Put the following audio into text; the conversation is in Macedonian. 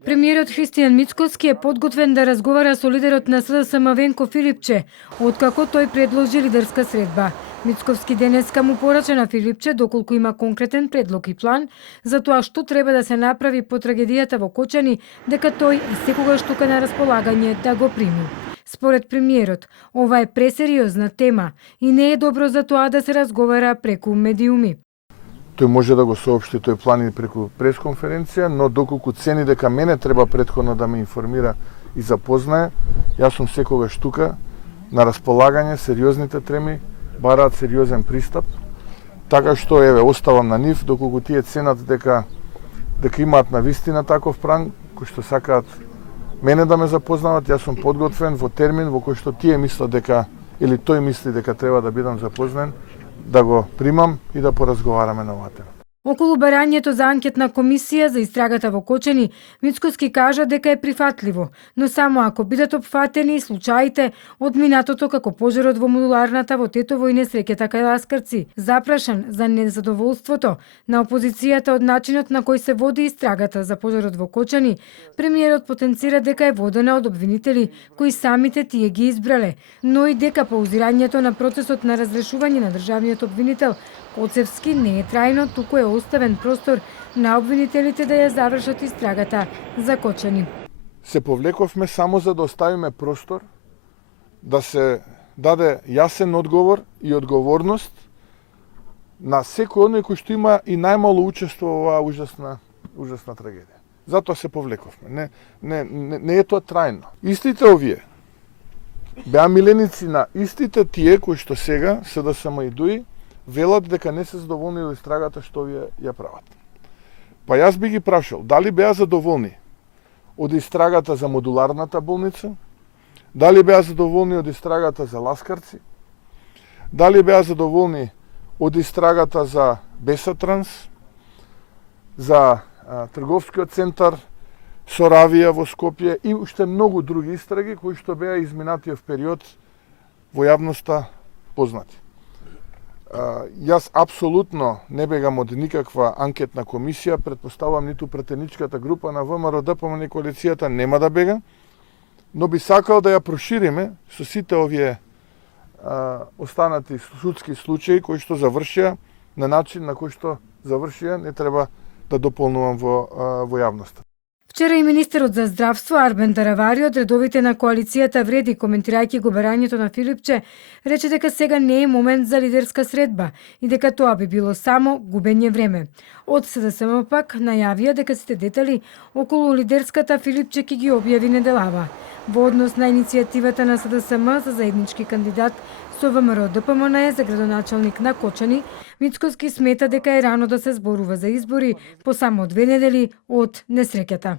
Премиерот Христијан Мицкоски е подготвен да разговара со лидерот на СДСМ Венко Филипче, откако тој предложи лидерска средба. Мицковски денеска му порача на Филипче доколку има конкретен предлог и план за тоа што треба да се направи по трагедијата во Кочани, дека тој е секогаш тука на располагање да го прими. Според премиерот, ова е пресериозна тема и не е добро за тоа да се разговара преку медиуми. Тој може да го соопшти тој план и преку пресконференција, но доколку цени дека мене треба претходно да ме информира и запознае, јас сум секогаш тука на располагање. Сериозните теми бараат сериозен пристап, така што еве оставам на нив доколку тие ценат дека имаат навистина таков план кој што сакаат мене да ме запознават. Јас сум подготвен во термин во кој што тие мислат дека или тој мисли дека треба да бидам запознен, да го примам и да поразговараме на оваа тема. Околу барањето за анкетна комисија за истрагата во Кочани, Мицкоски кажа дека е прифатливо, но само ако бидат опфатени случаите од минатото како пожарот во модуларната во Тетово и несреќата кај Ласкарци. Запрашан за незадоволството на опозицијата од начинот на кој се води истрагата за пожарот во Кочани, премиерот потенцира дека е водена од обвинители кои самите тие ги избрале, но и дека паузирањето на процесот на разрешување на државниот обвинител Коцевски не е трајно, туку е оставен простор на обвинителите да ја завршат истрагата за Кочани. Се повлековме само за да оставиме простор да се даде јасен одговор и одговорност на секој оној кој што има и најмало учество во оваа ужасна трагедија. Затоа се повлековме. Не е тоа трајно. Истите овие беа миленици на истите тие кои што сега СДСМ и ДУИ велат дека не се задоволни од истрагата што овие ја прават. Па јас би ги прашал, дали беа задоволни од истрагата за модуларната болница, дали беа задоволни од истрагата за Ласкарци, дали беа задоволни од истрагата за Бесатранс, за трговскиот центар Соравија во Скопје и уште многу други истраги кои што беа изминатиот период во јавноста познати. Јас апсолутно не бегам од никаква анкетна комисија, претпоставувам ниту претеничката група на ВМРО ДПМН коалицијата нема да бега, но би сакал да ја прошириме со сите овие останати судски случаи кои што завршија на начин на кој што завршија, не треба да дополнувам во јавноста. Вчера и министерот за здравство Арбен Даравари од редовите на коалицијата вреди, коментирајќи го барањето на Филипче, рече дека сега не е момент за лидерска средба и дека тоа би било само губење време. Од СДСМ пак најавија дека сите детали околу лидерската Филипче ќе ги објави неделава. Во однос на иницијативата на СДСМ за заеднички кандидат со ВМРО ДПМН за градоначалник на Кочани, Мицкоски смета дека е рано да се зборува за избори по само 2 недели од несреќата.